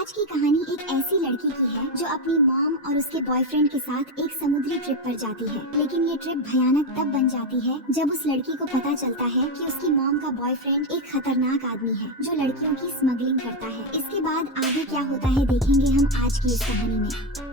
आज की कहानी एक ऐसी लड़की की है जो अपनी मॉम और उसके बॉयफ्रेंड के साथ एक समुद्री ट्रिप पर जाती है। लेकिन ये ट्रिप भयानक तब बन जाती है जब उस लड़की को पता चलता है कि उसकी मॉम का बॉयफ्रेंड एक खतरनाक आदमी है जो लड़कियों की स्मगलिंग करता है। इसके बाद आगे क्या होता है देखेंगे हम आज की इस कहानी में।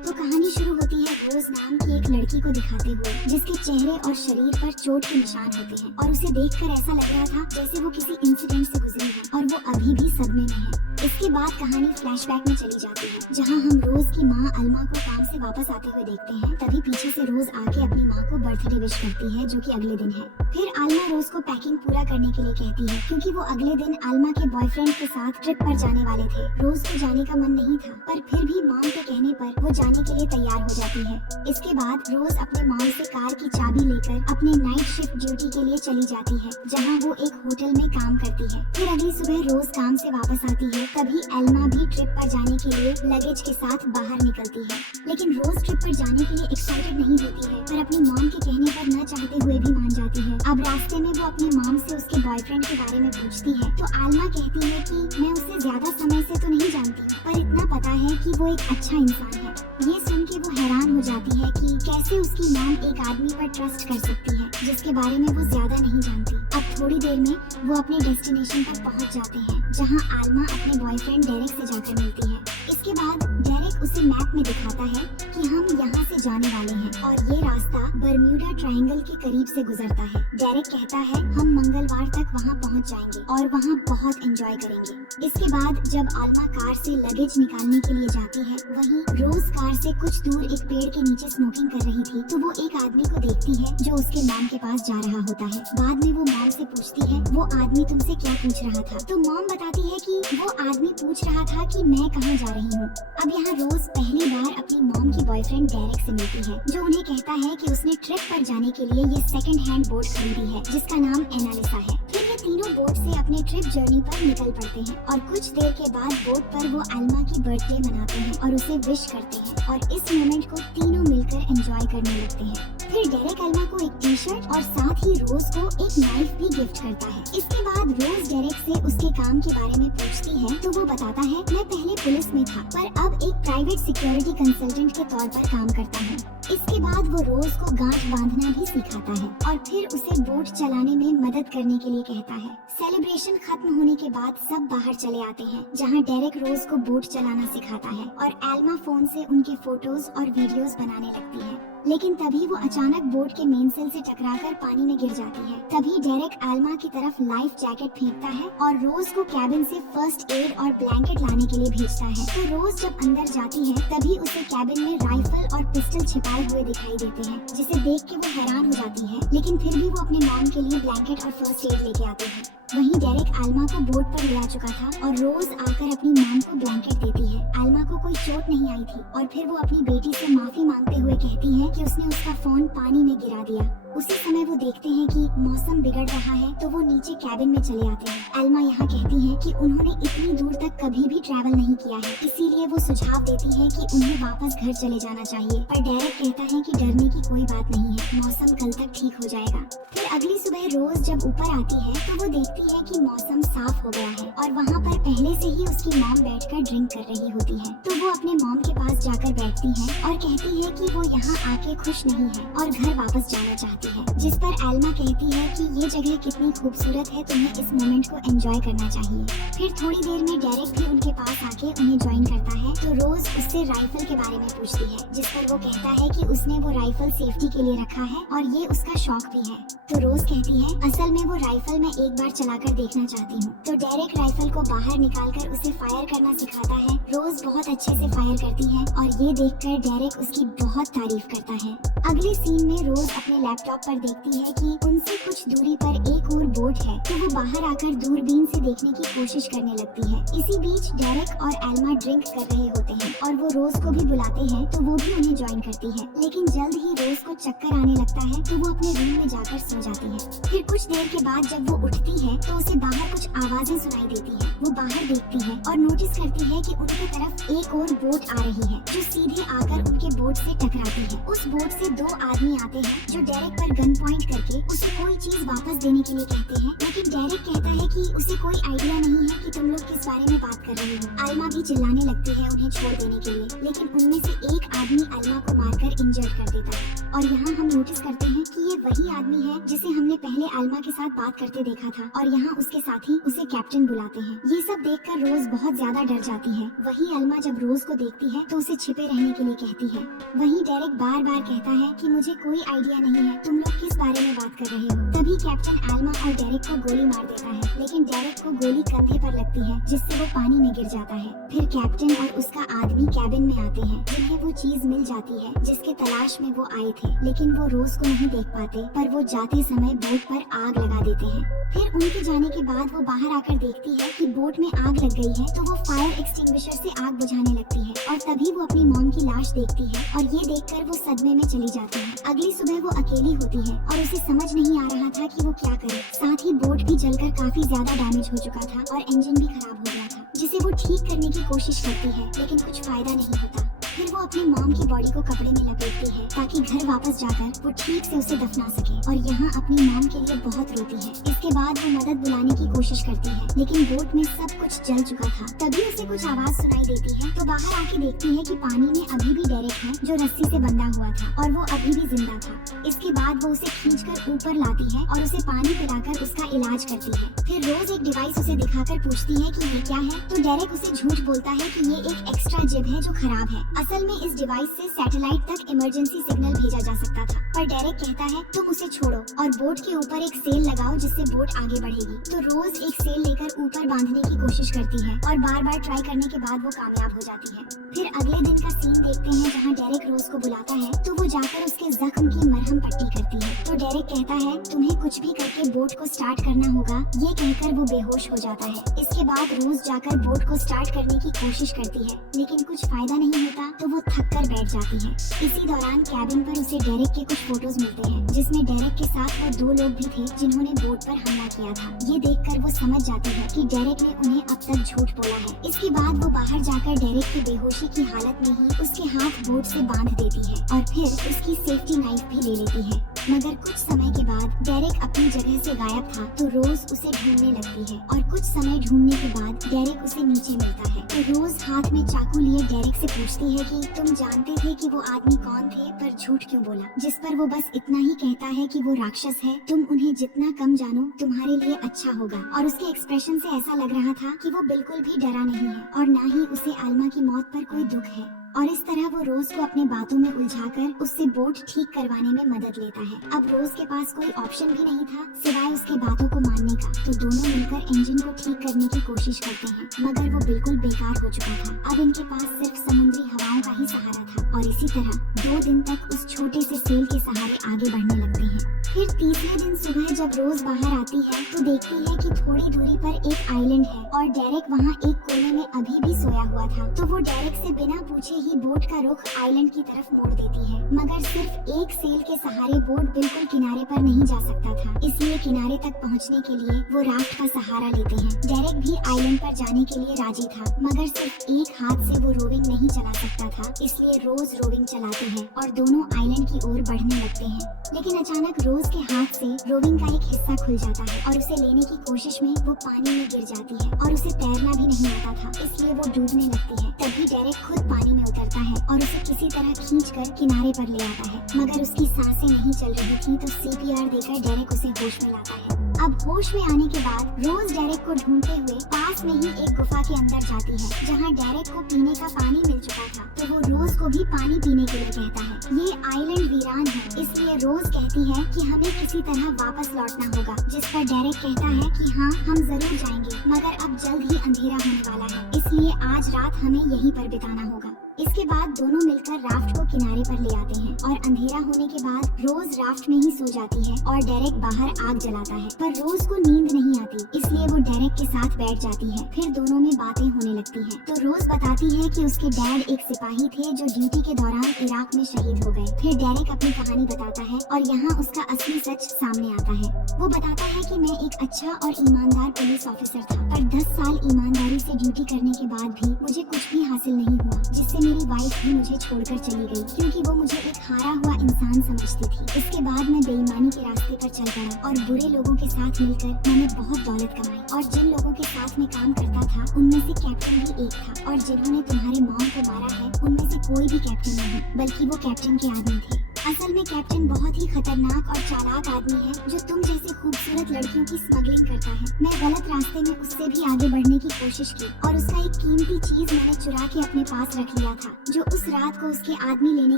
तो कहानी शुरू होती है रोज नाम की एक लड़की को दिखाते हुए जिसके चेहरे और शरीर पर चोट के निशान होते हैं और उसे देखकर ऐसा लग रहा था जैसे वो किसी इंसिडेंट से गुजरी है और वो अभी भी सदमे में है। इसके बाद कहानी फ्लैशबैक में चली जाती है जहां हम रोज की मां अल्मा को काम से वापस आते हुए देखते हैं। तभी पीछे से रोज आके अपनी मां को बर्थडे विश करती है जो कि अगले दिन है। फिर अल्मा रोज को पैकिंग पूरा करने के लिए कहती है क्योंकि वो अगले दिन अल्मा के बॉयफ्रेंड के साथ ट्रिप पर जाने वाले थे। रोज को जाने का मन नहीं था पर फिर भी मॉम के कहने पर वो जाने के लिए तैयार हो जाती है। इसके बाद रोज अपने मॉम से कार की चाबी लेकर अपने नाइट शिफ्ट ड्यूटी के लिए चली जाती है जहाँ वो एक होटल में काम करती है। फिर अगली सुबह रोज काम से वापस आती है तभी अल्मा भी ट्रिप पर जाने के लिए लगेज के साथ बाहर निकलती है। लेकिन रोज ट्रिप पर जाने के लिए एक्साइटेड नहीं होती है पर अपनी मॉम के कहने पर न चाहते हुए भी मान जाती है। अब रास्ते में वो अपनी मॉम से उसके बॉयफ्रेंड के बारे में पूछती है तो अल्मा कहती है कि मैं उसे ज्यादा समय से तो नहीं जानती पर इतना पता है कि वो एक अच्छा इंसान है। ये सुन के वो हैरान हो जाती है कि कैसे उसकी मॉम एक आदमी पर ट्रस्ट कर सकती है जिसके बारे में वो ज्यादा नहीं जानती। अब थोड़ी देर में वो अपने डेस्टिनेशन पर पहुंच जाते हैं जहां अल्मा अपने बॉयफ्रेंड डेरेक से जाकर मिलती है। इसके बाद डेरेक उसे मैप में दिखाता है कि हम यहाँ से जाने वाले हैं और ये रास्ता बर्म्यूडा ट्रायंगल के करीब से गुजरता है। डेरेक कहता है हम मंगलवार तक वहाँ पहुँच जाएंगे और वहाँ बहुत एंजॉय करेंगे। इसके बाद जब अल्मा कार से लगेज निकालने के लिए जाती है वहीं रोज कार से कुछ दूर एक पेड़ के नीचे स्मोकिंग कर रही थी तो वो एक आदमी को देखती है जो उसके मॉम के पास जा रहा होता है। बाद में वो मॉम से पूछती है वो आदमी तुमसे क्या पूछ रहा था तो मॉम बताती है कि वो आदमी पूछ रहा था कि मैं कहाँ जा रही हूँ। अब यहाँ रोज पहली बार अपनी मॉम की बॉयफ्रेंड डेरेक से मिलती है जो उन्हें कहता है कि उसने ट्रिप पर जाने के लिए ये सेकंड हैंड बोट खरीदी है जिसका नाम एनालिसा है। फिर ये तीनों बोट से अपने ट्रिप जर्नी पर निकल पड़ते हैं और कुछ देर के बाद बोट पर वो अल्मा की बर्थडे मनाते हैं और उसे विश करते हैं और इस मोमेंट को तीनों मिलकर एंजॉय करने लगते हैं। फिर डेरेक अल्मा को एक टी शर्ट और साथ ही रोज को एक नाइफ भी गिफ्ट करता है। इसके बाद रोज डेरेक से उसके काम के बारे में पूछती है तो वो बताता है मैं पहले पुलिस में था पर अब एक प्राइवेट सिक्योरिटी कंसल्टेंट के तौर पर काम करता हूँ। इसके बाद वो रोज को गांठ बांधना भी सिखाता है और फिर उसे बोट चलाने में मदद करने के लिए कहता है। सेलिब्रेशन खत्म होने के बाद सब बाहर चले आते हैं जहाँ डेरेक रोज को बोट चलाना सिखाता है और अल्मा फोन से उनके फोटोज और वीडियोस बनाने लगती है। लेकिन तभी वो अचानक बोट के मेन सेल से टकराकर पानी में गिर जाती है। तभी डेरेक अल्मा की तरफ लाइफ जैकेट फेंकता है और रोज को कैबिन से फर्स्ट एड और ब्लैंकेट लाने के लिए भेजता है। तो रोज जब अंदर जाती है तभी उसे कैबिन में राइफल और पिस्टल छिपाए हुए दिखाई देते हैं जिसे देख के वो हैरान हो जाती है। लेकिन फिर भी वो अपने मॉम के लिए ब्लैंकेट और फर्स्ट एड लेके आती है। वहीं डेरेक अल्मा को बोट पर ले आ चुका था और रोज आकर अपनी मॉम को ब्लैंकेट देती है। अल्मा को कोई चोट नहीं आई थी और फिर वो अपनी बेटी से माफी मांगते हुए कहती है कि उसने उसका फोन पानी में गिरा दिया। उसी समय वो देखते हैं कि मौसम बिगड़ रहा है तो वो नीचे कैबिन में चले आते हैं। अल्मा यहाँ कहती है कि उन्होंने इतनी दूर तक कभी भी ट्रैवल नहीं किया है इसीलिए वो सुझाव देती है कि उन्हें वापस घर चले जाना चाहिए पर डेरेक कहता है कि डरने की कोई बात नहीं है, मौसम कल तक ठीक हो जाएगा। फिर अगली सुबह रोज जब ऊपर आती है तो वो देखती है कि मौसम साफ हो गया है और वहाँ पर पहले से ही उसकी मॉम बैठकर ड्रिंक कर रही होती है। तो वो अपने मॉम के पास जाकर बैठती है और कहती है कि वो यहाँ आके खुश नहीं है और घर वापस जाना चाहती है। जिस पर अल्मा कहती है कि ये जगह कितनी खूबसूरत है, तुम्हें इस मोमेंट को एंजॉय करना चाहिए। फिर थोड़ी देर में डेरेक भी उनके पास आके उन्हें ज्वाइन करता है तो रोज उससे राइफल के बारे में पूछती है जिस पर वो कहता है कि उसने वो राइफल सेफ्टी के लिए रखा है और ये उसका शौक भी है। तो रोज कहती है असल में वो राइफल मैं एक बार चलाकर देखना चाहती हूँ। तो डेरेक राइफल को बाहर निकालकर उसे फायर करना सिखाता है। रोज बहुत अच्छे से फायर करती है और ये देखकर डेरेक उसकी बहुत तारीफ करता है। अगले सीन में रोज अपने लैपटॉप पर देखती है कि उनसे कुछ दूरी पर एक और बोट है तो वो बाहर आकर दूरबीन से देखने की कोशिश करने लगती है। इसी बीच डेरेक और अल्मा ड्रिंक कर रहे होते हैं और वो रोज को भी बुलाते हैं तो वो भी उन्हें ज्वाइन करती है। लेकिन जल्द ही रोज को चक्कर आने लगता है तो वो अपने रूम में जाकर सो जाती है। फिर कुछ देर के बाद जब वो उठती है तो उसे बाहर कुछ आवाजें सुनाई देती है। वो बाहर देखती है और नोटिस करती है कि उनकी तरफ एक और बोट आ रही है जो सीधे आकर उनके बोट से टकराती है। उस बोट से दो आदमी आते हैं जो डेरेक पर पर गन पॉइंट करके उसे कोई चीज वापस देने के लिए कहते हैं, लेकिन डेरेक कहता है कि उसे कोई आइडिया नहीं है कि तुम लोग किस बारे में बात कर रहे हो। अल्मा भी चिल्लाने लगती है उन्हें छोड़ देने के लिए, लेकिन उनमें से एक आदमी अल्मा को मारकर इंजर्ड कर देता है। और यहाँ हम नोटिस करते हैं कि ये वही आदमी है जिसे हमने पहले अल्मा के साथ बात करते देखा था, और यहाँ उसके साथी उसे कैप्टन बुलाते हैं। ये सब देखकर रोज बहुत ज्यादा डर जाती है। वही अल्मा जब रोज को देखती है तो उसे छिपे रहने के लिए कहती है। वहीं डेरेक बार बार कहता है कि मुझे कोई आइडिया नहीं है, तुम लोग किस बारे में बात कर रहे हो। तभी कैप्टन अल्मा और डेरेक को गोली मार देता है, लेकिन डेरेक को गोली कंधे पर लगती है जिससे वो पानी में गिर जाता है। फिर कैप्टन और उसका आदमी कैबिन में आते हैं, जिन्हें वो चीज मिल जाती है जिसके तलाश में वो आए थे, लेकिन वो रोज को नहीं देख पाते, पर वो जाते समय बोट पर आग लगा देते हैं। फिर उनके जाने के बाद वो बाहर आकर देखती है कि बोट में आग लग गई है, तो वो फायर एक्सटिंग्विशर से आग बुझाने लगती है, और तभी वो अपनी मॉम की लाश देखती है, और ये देखकर वो सदमे में चली जाती है। अगली सुबह वो अकेली होती है और उसे समझ नहीं आ रहा था कि वो क्या करे। साथ ही बोट भी जलकर काफी ज्यादा डैमेज हो चुका था और इंजन भी खराब हो गया था, जिसे वो ठीक करने की कोशिश करती है, लेकिन कुछ फायदा नहीं होता। फिर वो अपनी मॉम की बॉडी को कपड़े में लपेटती है ताकि घर वापस जाकर वो ठीक से उसे दफना सके, और यहाँ अपनी मॉम के लिए बहुत रोती है। इसके बाद वो मदद बुलाने की कोशिश करती है, लेकिन बोट में सब कुछ जल चुका था। तभी उसे कुछ आवाज सुनाई देती है, तो बाहर आके देखती है कि पानी में अभी भी डेरेक है, जो रस्सी से बंधा हुआ था, और वो अभी भी जिंदा था। इसके बाद वो उसे खींचकर ऊपर लाती है और उसे पानी पिलाकर उसका इलाज करती है। फिर रोज एक डिवाइस उसे दिखाकर पूछती है कि ये क्या है, तो डेरेक उसे झूठ बोलता है कि ये एक एक्स्ट्रा जिप है जो खराब है। असल में इस डिवाइस से सैटेलाइट तक इमरजेंसी सिग्नल भेजा जा सकता था, पर डेरेक कहता है तुम उसे छोड़ो और बोट के ऊपर एक सेल लगाओ जिससे बोट आगे बढ़ेगी। तो रोज एक सेल लेकर ऊपर बांधने की कोशिश करती है, और बार बार ट्राई करने के बाद वो कामयाब हो जाती है। फिर अगले दिन का सीन देखते हैं जहाँ डेरेक रोज को बुलाता है, तो वो जाकर उसके जख्म की मरहम पट्टी करती है। तो डेरेक कहता है तुम्हें कुछ भी करके बोट को स्टार्ट करना होगा। ये कहकर वो बेहोश हो जाता है। इसके बाद रोज जाकर बोट को स्टार्ट करने की कोशिश करती है, लेकिन कुछ फायदा नहीं होता, तो वो थक कर बैठ जाती है। इसी दौरान कैबिन पर उसे डेरेक के कुछ फोटोज मिलते हैं, जिसमें डेरेक के साथ वो 2 लोग भी थे जिन्होंने बोट पर हमला किया था। ये देखकर वो समझ जाती है कि डेरेक ने उन्हें अब तक झूठ बोला है। इसके बाद वो बाहर जाकर डेरेक की बेहोशी की हालत में ही उसके हाथ बोट से बांध देती है, और फिर उसकी सेफ्टी नाइफ भी ले लेती है। मगर कुछ समय के बाद डेरेक अपनी जगह से गायब था, तो रोज उसे ढूंढने लगती है, और कुछ समय ढूंढने के बाद डेरेक उसे नीचे मिलता है। तो रोज हाथ में चाकू लिए डेरेक से पूछती है कि तुम जानते थे कि वो आदमी कौन थे, पर झूठ क्यों बोला। जिस पर वो बस इतना ही कहता है कि वो राक्षस है, तुम उन्हें जितना कम जानो तुम्हारे लिए अच्छा होगा। और उसके एक्सप्रेशन से ऐसा लग रहा था कि वो बिल्कुल भी डरा नहीं है, और न ही उसे अल्मा की मौत पर कोई दुख है। और इस तरह वो रोज को अपने बातों में उलझाकर उससे बोट ठीक करवाने में मदद लेता है। अब रोज के पास कोई ऑप्शन भी नहीं था सिवाय उसके बातों को मानने का, तो दोनों मिलकर इंजन को ठीक करने की कोशिश करते हैं, मगर वो बिल्कुल बेकार हो चुका था। अब इनके पास सिर्फ समुद्री हवाओं का ही सहारा था, और इसी तरह 2 दिन तक उस छोटे से सेल के सहारे आगे बढ़ने लगते हैं। फिर तीसरे दिन सुबह जब रोज बाहर आती है, तो देखती है कि थोड़ी दूरी पर एक आइलैंड है, और डेरेक वहाँ एक कोने में अभी भी सोया हुआ था। तो वो डेरेक से बिना पूछे ही बोट का रुख आइलैंड की तरफ मोड़ देती है, मगर सिर्फ एक सेल के सहारे बोट बिल्कुल किनारे पर नहीं जा सकता था, इसलिए किनारे तक पहुंचने के लिए वो राफ्ट का सहारा लेते हैं। डेरेक भी आइलैंड पर जाने के लिए राजी था, मगर सिर्फ एक हाथ से वो रोविंग नहीं चला सकता था, इसलिए रोज रोविंग चलाते हैं और दोनों आइलैंड की ओर बढ़ने लगते हैं। लेकिन अचानक रोज के हाथ से रोविंग का एक हिस्सा खुल जाता है, और उसे लेने की कोशिश में वो पानी में गिर जाती है, और उसे तैरना भी नहीं आता था, इसलिए वो डूबने लगती है। तभी डेरेक खुद पानी में उतरता है और उसे किसी तरह खींचकर किनारे पर ले आता है, मगर उसकी सांसें नहीं चल रही थी, तो CPR देकर डेरेक उसे होश में लाता है। अब होश में आने के बाद रोज डेरेक को ढूंढते हुए पास में ही एक गुफा के अंदर जाती है, जहाँ डेरेक को पीने का पानी मिल चुका था, तो वो रोज को भी पानी पीने के लिए कहता है। ये आइलैंड वीरान है, इसलिए रोज कहती है कि हमें किसी तरह वापस लौटना होगा, जिस पर डेरेक कहता है कि हाँ हम जरूर जाएंगे, मगर अब जल्द ही अंधेरा होने वाला है, इसलिए आज रात हमें यहीं पर बिताना होगा। इसके बाद दोनों मिलकर राफ्ट को किनारे पर ले आते हैं, और अंधेरा होने के बाद रोज राफ्ट में ही सो जाती है और डेरेक बाहर आग जलाता है, पर रोज को नींद नहीं आती, इसलिए वो डेरेक के साथ बैठ जाती है। फिर दोनों में बातें होने लगती हैं। तो रोज बताती है कि उसके डैड एक सिपाही थे जो ड्यूटी के दौरान इराक में शहीद हो गए। फिर डेरेक अपनी कहानी बताता है, और यहाँ उसका असली सच सामने आता है। वो बताता है कि मैं एक अच्छा और ईमानदार पुलिस ऑफिसर था, पर 10 साल ईमानदारी से ड्यूटी करने के बाद भी मुझे कुछ भी हासिल नहीं हुआ, जिससे मेरी वाइफ भी मुझे छोड़कर चली गई क्योंकि वो मुझे एक हारा हुआ इंसान समझती थी। इसके बाद मैं बेईमानी के रास्ते पर चल पड़ा और बुरे लोगों के साथ मिलकर मैंने बहुत दौलत कमाई और जिन लोगों के साथ में काम करता था उनमें से कैप्टन भी एक था और जिन्होंने तुम्हारे मॉम को मारा है उनमें से कोई भी कैप्टन नहीं बल्कि वो कैप्टन के आदमी थे। असल में कैप्टन बहुत ही खतरनाक और चालाक आदमी है जो तुम जैसे खूबसूरत लड़कियों की स्मगलिंग करता है। मैं गलत रास्ते में उससे भी आगे बढ़ने की कोशिश की और उसका एक कीमती चीज मैंने चुरा के अपने पास रख लिया था जो उस रात को उसके आदमी लेने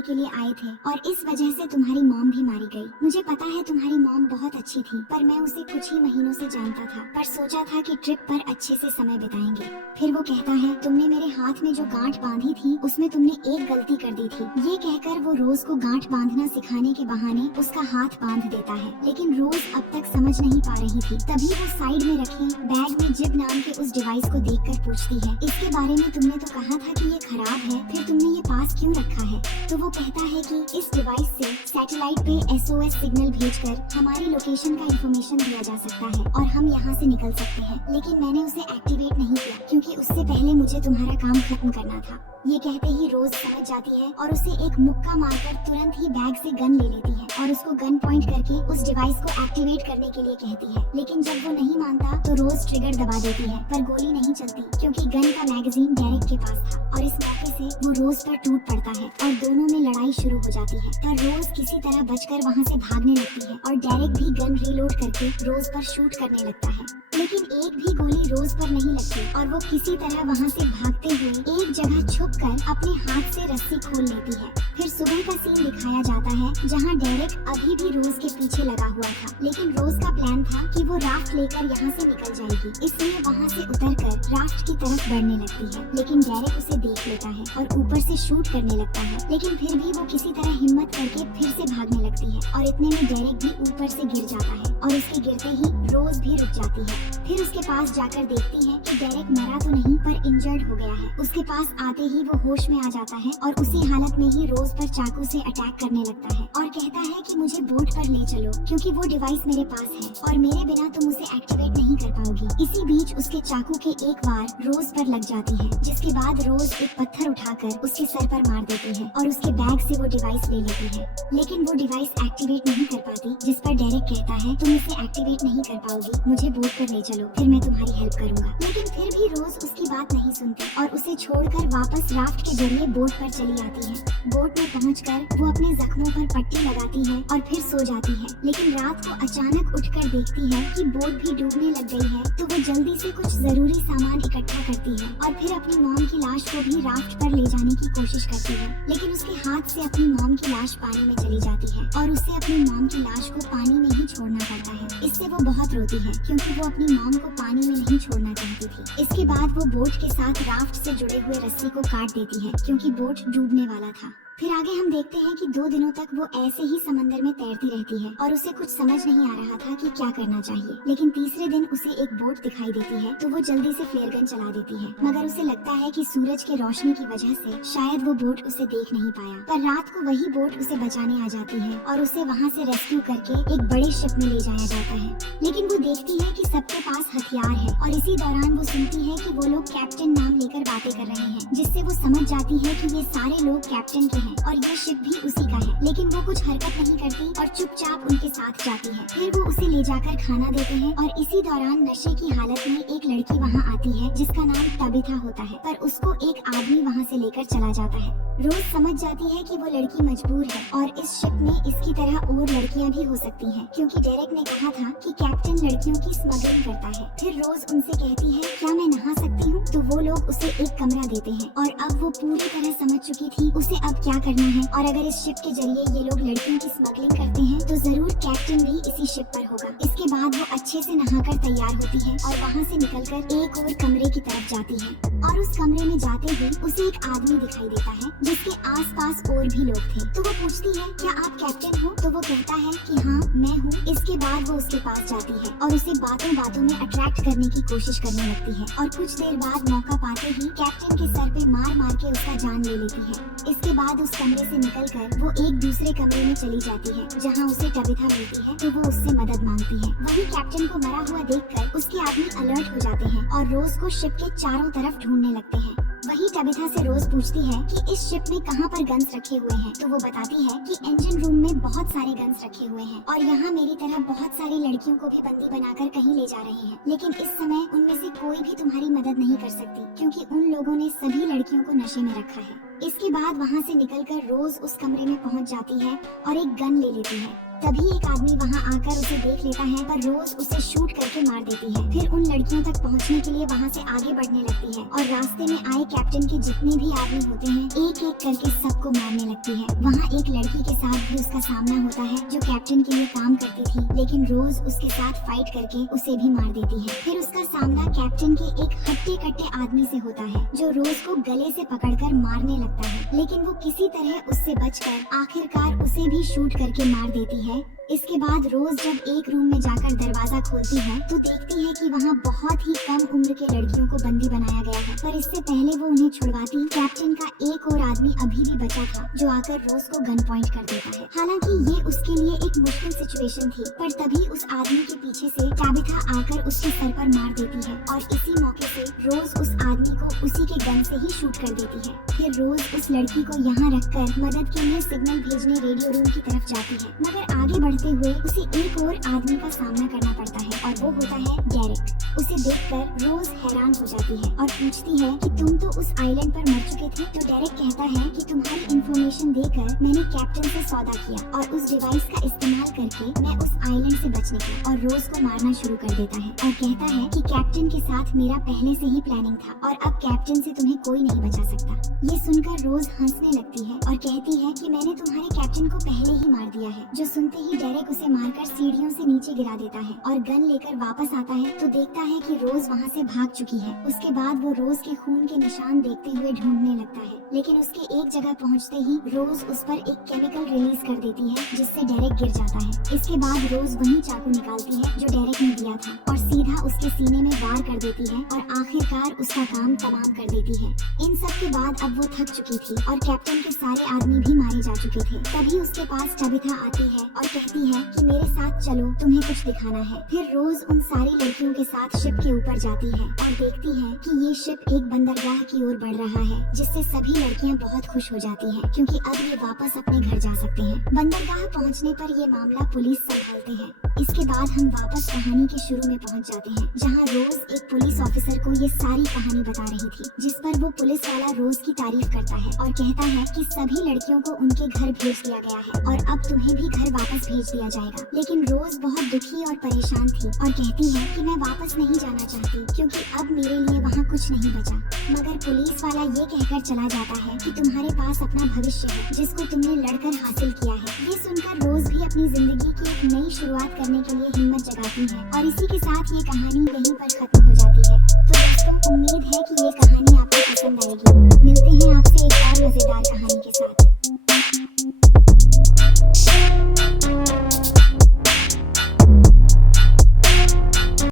के लिए आए थे और इस वजह से तुम्हारी मॉम भी मारी गई। मुझे पता है तुम्हारी मॉम बहुत अच्छी थी पर मैं उसे कुछ ही महीनों से जानता था पर सोचा था कि ट्रिप पर अच्छे से समय बिताएंगे। फिर वो कहता है तुमने मेरे हाथ में जो गांठ बांधी थी उसमें तुमने एक गलती कर दी थी। ये कहकर वो रोज को गांठ बांधना सिखाने के बहाने उसका हाथ बांध देता है लेकिन रोज अब तक समझ नहीं पा रही थी। तभी वो साइड में रखे बैग में जिप नाम के उस डिवाइस को देखकर पूछती है इसके बारे में तुमने तो कहा था कि ये खराब है फिर तुमने ये पास क्यों रखा है। तो वो कहता है कि इस डिवाइस से सैटेलाइट पे SOS सिग्नल भेजकर हमारी लोकेशन का इंफॉर्मेशन दिया जा सकता है और हम यहाँ से निकल सकते हैं। लेकिन मैंने उसे एक्टिवेट नहीं किया क्योंकि उससे पहले मुझे तुम्हारा काम खत्म करना था। ये कहते ही रोज समझ जाती है और उसे एक मुक्का मारकर तुरंत ही बैग से गन ले लेती है और उसको गन पॉइंट करके उस डिवाइस को एक्टिवेट करने के लिए कहती है। लेकिन जब वो नहीं मानता तो रोज ट्रिगर दबा देती है पर गोली नहीं चलती क्योंकि गन का मैगजीन डेरेक के पास था और इस मौके से वो रोज पर टूट पड़ता है और दोनों में लड़ाई शुरू हो जाती है। पर रोज किसी तरह बचकर वहाँ से भागने लगती है और डेरेक भी गन रीलोड करके रोज पर शूट करने लगता है लेकिन एक भी गोली रोज पर नहीं लगती और वो किसी तरह वहाँ से भागते हुए एक जगह छुपकर अपने हाथ से रस्सी खोल लेती है। फिर सुबह का सीन दिखाया जाता है जहाँ डेरेक अभी भी रोज के पीछे लगा हुआ था लेकिन रोज का प्लान था कि वो राफ्ट लेकर यहाँ से निकल जाएगी इसलिए वहाँ से उतरकर राफ्ट की तरफ बढ़ने लगती है लेकिन डेरेक उसे देख लेता है और ऊपर से शूट करने लगता है लेकिन फिर भी वो किसी तरह हिम्मत करके फिर से भागने लगती है और इतने में डेरेक भी ऊपर से गिर जाता है और उसके गिरते ही रोज भी रुक जाती है। फिर उसके पास जाकर देखती है कि डेरेक मरा तो नहीं पर इंजर्ड हो गया है। उसके पास आते ही वो होश में आ जाता है और उसी हालत में ही रोज पर चाकू से अटैक करने लगता है और कहता है कि मुझे बोट पर ले चलो क्योंकि वो डिवाइस मेरे पास है और मेरे बिना तुम उसे एक्टिवेट नहीं कर पाओगी। इसी बीच उसके चाकू के एक वार रोज पर लग जाती है जिसके बाद रोज एक पत्थर उठाकर उसके सर पर मार देती है और उसके बैग से वो डिवाइस ले लेती है लेकिन वो डिवाइस एक्टिवेट नहीं कर पाती जिस पर डेरेक कहता है तुम इसे एक्टिवेट नहीं कर पाओगी, मुझे बोट पर ले चलो फिर मैं तुम्हारी हेल्प करूंगा। लेकिन फिर भी रोज उसकी बात नहीं सुनती और उसे छोड़कर वापस राफ्ट के जरिए बोट पर चली आती है। बोट में पहुंचकर वो अपने जख्मों पर पट्टी लगाती है और फिर सो जाती है लेकिन रात को अचानक उठकर देखती है कि बोट भी डूबने लग गई है तो वो जल्दी से कुछ जरूरी सामान इकट्ठा करती है और फिर अपनी मॉम की लाश को भी राफ्ट पर ले जाने की कोशिश करती है लेकिन उसके हाथ से अपनी मॉम की लाश पानी में चली जाती है और उसे अपनी मॉम की लाश को पानी में ही छोड़ना पड़ता है। इससे वो बहुत रोती है क्योंकि वो अपनी मॉम को पानी में नहीं छोड़ना चाहती थी। इसके बाद वो बोट के साथ राफ्ट से जुड़े हुए रस्सी को काट देती है क्योंकि बोट डूबने वाला था। फिर आगे हम देखते हैं कि 2 दिनों तक वो ऐसे ही समंदर में तैरती रहती है और उसे कुछ समझ नहीं आ रहा था कि क्या करना चाहिए। लेकिन तीसरे दिन उसे एक बोट दिखाई देती है तो वो जल्दी से फ्लेयर गन चला देती है मगर उसे लगता है कि सूरज के रोशनी की वजह से शायद वो बोट उसे देख नहीं पाया। पर रात को वही बोट उसे बचाने आ जाती है और उसे वहाँ से रेस्क्यू करके एक बड़े शिप में ले जाया जाता है। लेकिन वो देखती है कि सबके पास हथियार है और इसी दौरान वो सुनती है कि वो लोग कैप्टन नाम लेकर बातें कर रहे हैं जिससे वो समझ जाती है कि ये सारे लोग कैप्टन के हैं और यह शिप भी उसी का है। लेकिन वो कुछ हरकत नहीं करती और चुपचाप उनके साथ जाती है। फिर वो उसे ले जाकर खाना देते हैं और इसी दौरान नशे की हालत में एक लड़की वहाँ आती है जिसका नाम तबिथा होता है पर उसको एक आदमी वहाँ से लेकर चला जाता है। रोज समझ जाती है कि वो लड़की मजबूर है और इस शिप में इसकी तरह और लड़कियाँ भी हो सकती हैं क्योंकि डेरेक ने कहा था कि कैप्टन लड़कियों की स्मगलिंग करता है। फिर रोज उनसे कहती है क्या मैं नहा सकती हूँ तो वो लोग उसे एक कमरा देते हैं और अब वो पूरी तरह समझ चुकी थी उसे अब क्या करना है और अगर इस शिप के जरिए ये लोग लड़कियों की स्मगलिंग करते हैं तो जरूर कैप्टन भी इसी शिप पर होगा। इसके बाद वो अच्छे से नहाकर तैयार होती है और वहाँ से निकलकर एक और कमरे की तरफ जाती है और उस कमरे में जाते हुए उसे एक आदमी दिखाई देता है जिसके आसपास और भी लोग थे। तो वो पूछती है क्या आप कैप्टन हो तो वो कहता है कि हाँ मैं हूँ। इसके बाद वो उसके पास जाती है और उसे बातों बातों में अट्रैक्ट करने की कोशिश करने लगती है और कुछ देर बाद मौका पाते ही कैप्टन के सर पे मार मार के उसका जान ले लेती है। इसके बाद उस कमरे से निकलकर वो एक दूसरे कमरे में चली जाती है जहाँ उसे तबिथा मिलती है तो वो उससे मदद मांगती है। वहीं कैप्टन को मरा हुआ देखकर उसके आदमी अलर्ट हो जाते हैं और रोज को शिप के चारों तरफ ढूंढने लगते हैं। वही टबिथा से रोज पूछती है कि इस शिप में कहाँ पर गन्स रखे हुए हैं, तो वो बताती है कि इंजन रूम में बहुत सारे गन्स रखे हुए हैं और यहाँ मेरी तरह बहुत सारी लड़कियों को भी बंदी बनाकर कहीं ले जा रहे हैं, लेकिन इस समय उनमें से कोई भी तुम्हारी मदद नहीं कर सकती क्योंकि उन लोगों ने सभी लड़कियों को नशे में रखा है। इसके बाद वहाँ से निकलकर रोज उस कमरे में पहुँच जाती है और एक गन ले लेती है। तभी एक आदमी वहाँ आकर उसे देख लेता है पर रोज उसे शूट करके मार देती है। फिर उन लड़कियों तक पहुँचने के लिए वहाँ से आगे बढ़ने लगती है और रास्ते में आए कैप्टन के जितने भी आदमी होते हैं एक एक करके सबको मारने लगती है। वहाँ एक लड़की के साथ भी उसका सामना होता है जो कैप्टन के लिए काम करती थी, लेकिन रोज उसके साथ फाइट करके उसे भी मार देती है। फिर उसका सामना कैप्टन के एक हट्टे कट्टे आदमी से होता है जो रोज को गले से पकड़कर मारने लगता है, लेकिन वो किसी तरह उससे बचकर आखिरकार उसे भी शूट करके मार देती है। इसके बाद रोज जब एक रूम में जाकर दरवाजा खोलती है तो देखती है कि वहाँ बहुत ही कम उम्र के लड़कियों को बंदी बनाया गया है, पर इससे पहले वो उन्हें छुड़वाती कैप्टन का एक और आदमी अभी भी बचा था जो आकर रोज को गन पॉइंट कर देता है। हालांकि ये उसके लिए एक मुश्किल सिचुएशन थी, पर तभी उस आदमी के पीछे से टैबिथा आकर उसके सर पर मार देती है और इसी मौके से रोज उस आदमी को उसी के गन से ही शूट कर देती है। फिर रोज उस लड़की को यहाँ रखकर मदद के लिए सिग्नल भेजने रेडियो रूम की तरफ जाती है, मगर आगे बढ़ते हुए उसे एक और आदमी का सामना करना पड़ता है और वो होता है डेरेक। उसे देखकर रोज हैरान हो जाती है और पूछती है कि तुम तो उस आइलैंड पर मर चुके थे। तो डेरेक कहता है कि तुम्हारी इंफॉर्मेशन देकर मैंने कैप्टन से सौदा किया और उस डिवाइस का इस्तेमाल करके मैं उस आइलैंड से बच निकला और रोज को मारना शुरू कर देता है और कहता है कि कैप्टन के साथ मेरा पहले से ही प्लानिंग था और अब कैप्टन से तुम्हें कोई नहीं बचा सकता। ये सुनकर रोज हंसने लगती है और कहती है कि मैंने तुम्हारे कैप्टन को पहले ही मार दिया है। जो सुनते ही डेरेक उसे मारकर सीढ़ियों से नीचे गिरा देता है और गन लेकर वापस आता है तो देखता है कि रोज वहाँ से भाग चुकी है। उसके बाद वो रोज के खून के निशान देखते हुए ढूंढने लगता है, लेकिन उसके एक जगह पहुँचते ही रोज उस पर एक केमिकल रिलीज कर देती है जिससे डेरेक गिर जाता है। इसके बाद रोज वही चाकू निकालती है जो डेरेक ने दिया था और सीधा उसके सीने में वार कर देती है और आखिरकार उसका काम तमाम कर देती है। इन सब के बाद अब वो थक चुकी थी और कैप्टन के सारे आदमी भी मारे जा चुके थे। तभी उसके पास टबिथा आती है और कहती है कि मेरे साथ चलो, तुम्हें कुछ दिखाना है। फिर रोज उन सारी लड़कियों के साथ शिप के ऊपर जाती है और देखती है कि ये शिप एक बंदरगाह की ओर बढ़ रहा है, जिससे सभी लड़कियां बहुत खुश हो जाती हैं क्योंकि अब ये वापस अपने घर जा सकते हैं। बंदरगाह पहुंचने पर ये मामला पुलिस संभालते हैं। इसके बाद हम वापस कहानी के शुरू में पहुंच जाते हैं जहां रोज एक पुलिस ऑफिसर को ये सारी कहानी बता रही थी, जिस पर वो पुलिस वाला रोज की तारीफ करता है और कहता है कि सभी लड़कियों को उनके घर भेज दिया गया है और अब तुम्हें भी घर वापस भेज दिया जाएगा। लेकिन रोज बहुत दुखी और परेशान थी और कहती है कि मैं वापस नहीं जाना चाहती क्योंकि अब मेरे लिए वहाँ कुछ नहीं बचा। मगर पुलिस वाला ये कहकर चला जाता है कि तुम्हारे पास अपना भविष्य है जिसको तुमने लड़कर हासिल किया है। ये सुनकर रोज भी अपनी जिंदगी की एक नई शुरुआत करने के लिए हिम्मत जगाती है और इसी के साथ ये कहानी यहीं पर खत्म हो जाती है। तो दोस्तों, उम्मीद है कि ये कहानी आपको पसंद आएगी। मिलते हैं